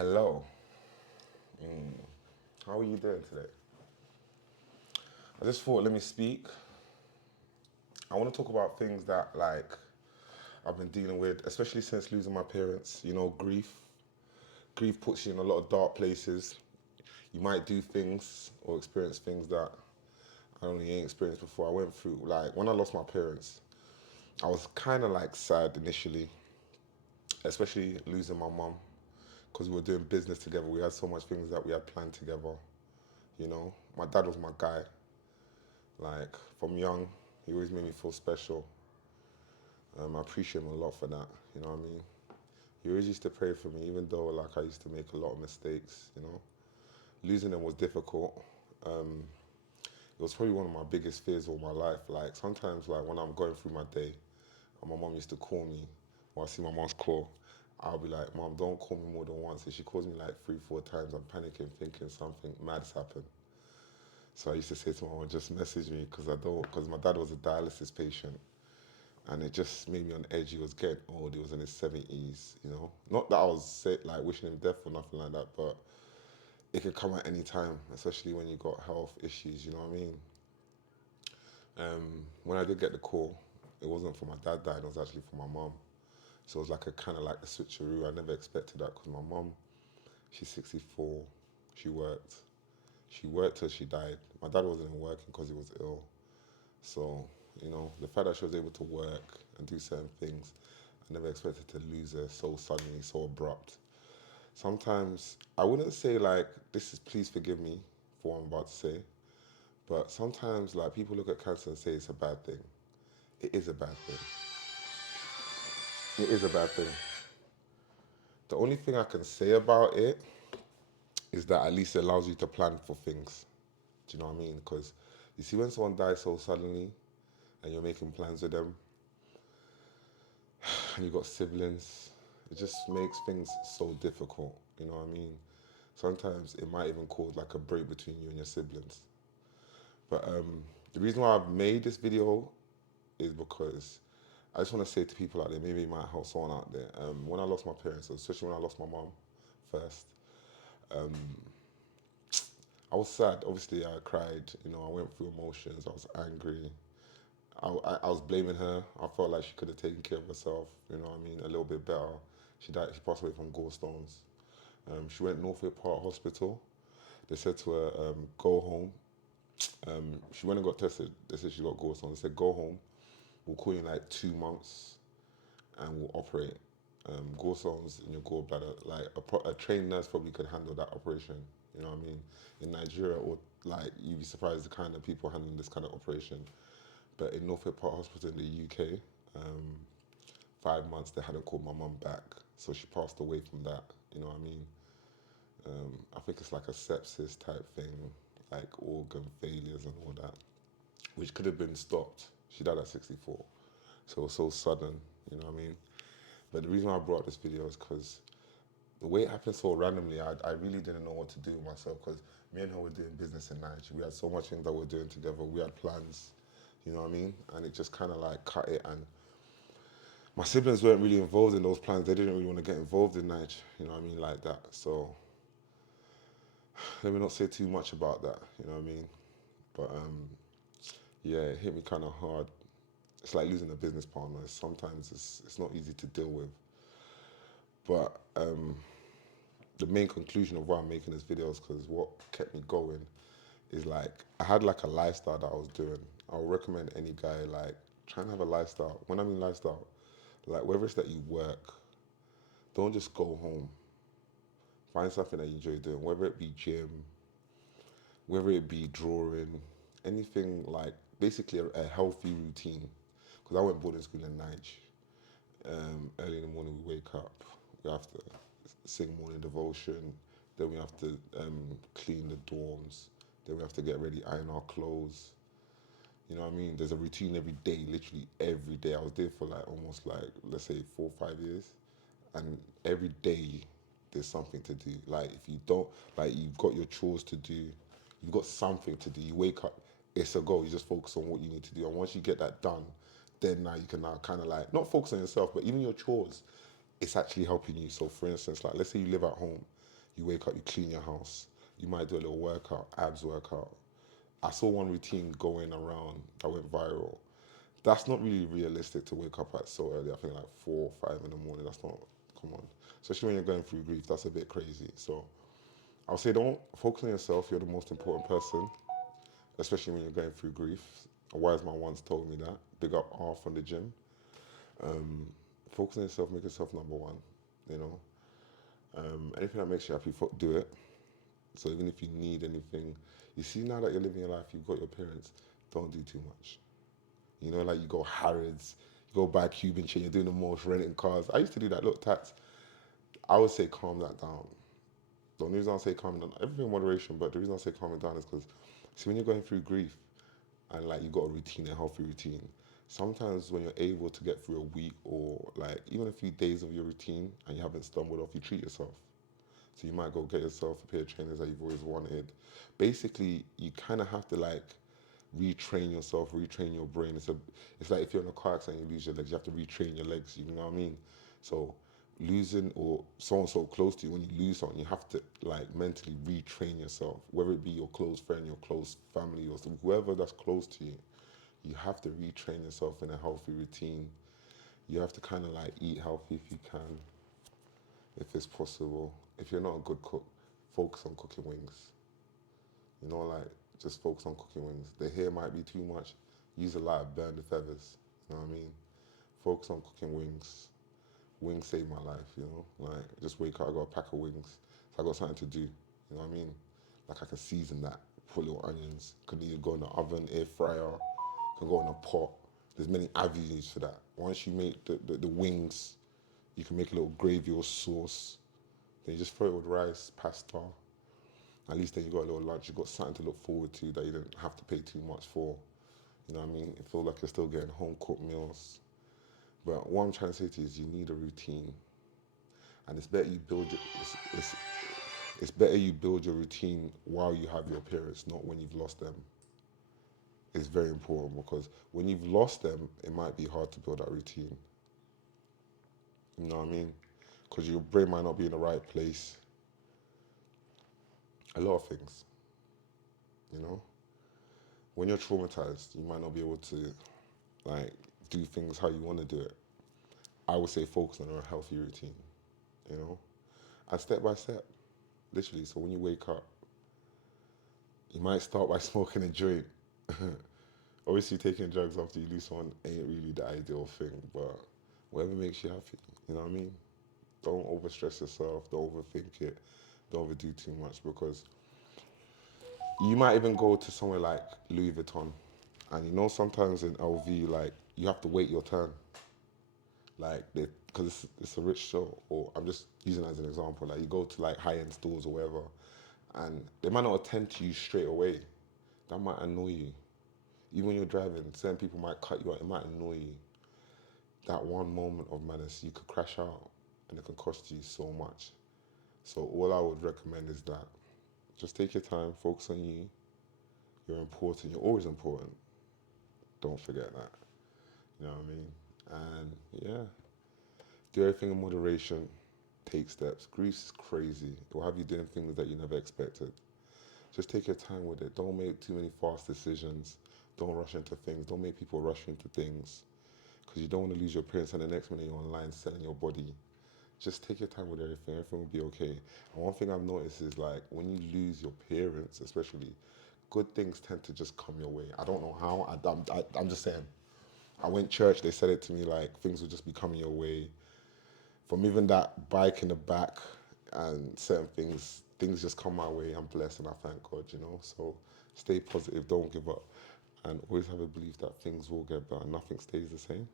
Hello. How are you doing today? I just thought, let me speak. I want to talk about things that, I've been dealing with, especially since losing my parents. Grief. Grief puts you in a lot of dark places. You might do things or experience things that I only ain't experienced before. I went through, like, when I lost my parents, I was kind of like sad initially, especially losing my mum, because we were doing business together. We had so much things that we had planned together. My dad was my guy. Like, from young, he always made me feel special. I appreciate him a lot for that. You know what I mean? He always used to pray for me, even though like I used to make a lot of mistakes. Losing him was difficult. Um, it was probably one of my biggest fears all my life. Like sometimes, like when I'm going through my day, and my mom used to call me, or I see my mom's call, I'll be like, "Mom, don't call me more than once." If she calls me like 3, 4 times, I'm panicking, thinking something mad's happened. So I used to say to my mom, "Just message me, because my dad was a dialysis patient." And it just made me on edge. He was getting old. He was in his 70s. Not that I was like wishing him death or nothing like that, but it could come at any time, especially when you got health issues. You know what I mean? When I did get the call, it wasn't for my dad dying. It was actually for my mom. So it was like a kind of like a switcheroo. I never expected that because my mom, she's 64. She worked. She worked till she died. My dad wasn't even working because he was ill. So, the fact that she was able to work and do certain things, I never expected to lose her so suddenly, so abrupt. Sometimes, I wouldn't say like, this is, please forgive me for what I'm about to say, but sometimes like people look at cancer and say it's a bad thing. It is a bad thing. It is a bad thing. The only thing I can say about it is that at least it allows you to plan for things. Do you know what I mean? Because you see, when someone dies so suddenly and you're making plans with them, and you got siblings, it just makes things so difficult. You know what I mean? Sometimes it might even cause like a break between you and your siblings. But the reason why I've made this video is because I just want to say to people out there, maybe it might help someone out there. When I lost my parents, especially when I lost my mom first, um, I was sad. Obviously, I cried. I went through emotions. I was angry. I was blaming her. I felt like she could have taken care of herself. You know what I mean? A little bit better. She died. She passed away from gallstones. She went Northwick Park Hospital. They said to her, go home. She went and got tested. They said she got gallstones. They said, go home. We'll call you in like 2 months and we'll operate. Gallstones in your gallbladder, like a trained nurse probably could handle that operation. You know what I mean? In Nigeria, or like you'd be surprised the kind of people handling this kind of operation. But in Norfolk Park Hospital in the UK, 5 months they hadn't called my mum back, so she passed away from that. You know what I mean? I think it's like a sepsis type thing, like organ failures and all that, which could have been stopped. She died at 64, so it was so sudden. You know what I mean? But the reason why I brought this video is because the way it happened so randomly, I really didn't know what to do with myself because me and her were doing business in Nigeria. We had so much things that we were doing together. We had plans, you know what I mean? And it just kind of like cut it. And my siblings weren't really involved in those plans. They didn't really want to get involved in Nigeria, you know what I mean, like that. So let me not say too much about that, you know what I mean? But yeah, it hit me kind of hard. It's like losing a business partner. Sometimes it's not easy to deal with. But the main conclusion of why I'm making this video is because what kept me going is like I had like a lifestyle that I was doing. I would recommend any guy like try and have a lifestyle. When I mean lifestyle, like whether it's that you work, don't just go home. Find something that you enjoy doing, whether it be gym, whether it be drawing, anything like basically a healthy routine. Because I went boarding school in Niger. Early in the morning we wake up, we have to sing morning devotion, then we have to clean the dorms, then we have to get ready, iron our clothes. You know what I mean? There's a routine every day, literally every day. I was there for like almost like let's say 4 or 5 years, and every day there's something to do. Like if you don't, like you've got your chores to do, you've got something to do. You wake up, it's a go. You just focus on what you need to do, and once you get that done, then now you can now kind of like not focus on yourself, but even your chores. it's actually helping you. So, for instance, like let's say you live at home, you wake up, you clean your house, you might do a little workout, abs workout. I saw one routine going around that went viral. That's not really realistic to wake up at so early. I think like 4 or 5 in the morning. That's not, come on. Especially when you're going through grief, that's a bit crazy. So I would say don't focus on yourself. You're the most important person, especially when you're going through grief. A wise man once told me that. Big up R from the gym. Um, Focus on yourself, make yourself number one. You know, anything that makes you happy, do it. So even if you need anything, you see now that you're living your life, you've got your parents. Don't do too much. You know, like you go Harrods, you go buy a Cuban chain, you're doing the most, renting cars. I used to do that. Look, Tats, I would say calm that down. The only reason I say calm down, everything in moderation, but the reason I say calm it down is because, see, when you're going through grief and like you got a routine, a healthy routine, sometimes when you're able to get through a week or like even a few days of your routine and you haven't stumbled off, you treat yourself. So you might go get yourself a pair of trainers that you've always wanted. Basically, you kind of have to like retrain yourself, retrain your brain. It's like if you're in a car accident and you lose your legs, you have to retrain your legs. You know what I mean? So losing or someone so close to you, when you lose someone, you have to like mentally retrain yourself. Whether it be your close friend, your close family, or whoever that's close to you, you have to retrain yourself in a healthy routine. You have to kind of like eat healthy if you can, if it's possible. If you're not a good cook, focus on cooking wings. You know, like just focus on cooking wings. The hair might be too much. Use a lighter, burn the feathers. You know what I mean? Focus on cooking wings. Wings saved my life. You know, like just wake up, I got a pack of wings, so I got something to do. You know what I mean? Like I can season that. Put little onions. Could either go in the oven, air fryer. Can go in a pot. There's many avenues for that. Once you make the wings, you can make a little gravy or sauce. Then you just throw it with rice, pasta. At least then you got a little lunch. You got something to look forward to that you didn't have to pay too much for. You know what I mean? It feels like you're still getting home cooked meals. But what I'm trying to say to you is you need a routine, and it's better you build it. It's better you build your routine while you have your parents, not when you've lost them. It's very important because when you've lost them, it might be hard to build that routine. You know what I mean? Because your brain might not be in the right place. A lot of things, you know. When you're traumatized, you might not be able to like do things how you want to do it. I would say focus on a healthy routine, you know, and step by step, literally. So when you wake up, you might start by smoking a joint. Obviously, taking drugs after you lose someone ain't really the ideal thing, but whatever makes you happy, you know what I mean? Don't overstress yourself, don't overthink it, don't overdo too much because you might even go to somewhere like Louis Vuitton, and you know sometimes in LV like you have to wait your turn, like because it's a rich show. Or I'm just using it as an example. Like you go to like high end stores or whatever, and they might not attend to you straight away. That might annoy you. Even when you're driving, certain people might cut you out. It might annoy you. That one moment of madness, you could crash out, and it can cost you so much. So all I would recommend is that just take your time, focus on you. You're important. You're always important. Don't forget that. You know what I mean? And yeah, do everything in moderation. Take steps. Grief is crazy. It will have you doing things that you never expected. Just take your time with it. Don't make too many fast decisions. Don't rush into things. Don't make people rush into things because you don't want to lose your parents and the next minute you're online selling your body. Just take your time with everything. Everything will be okay. And one thing I've noticed is like when you lose your parents, especially, good things tend to just come your way. I don't know how. I'm just saying. I went church. They said it to me like things will just be coming your way. From even that bike in the back and certain things, things just come my way. I'm blessed and I thank God, you know. So stay positive, don't give up, and always have a belief that things will get better. Nothing stays the same.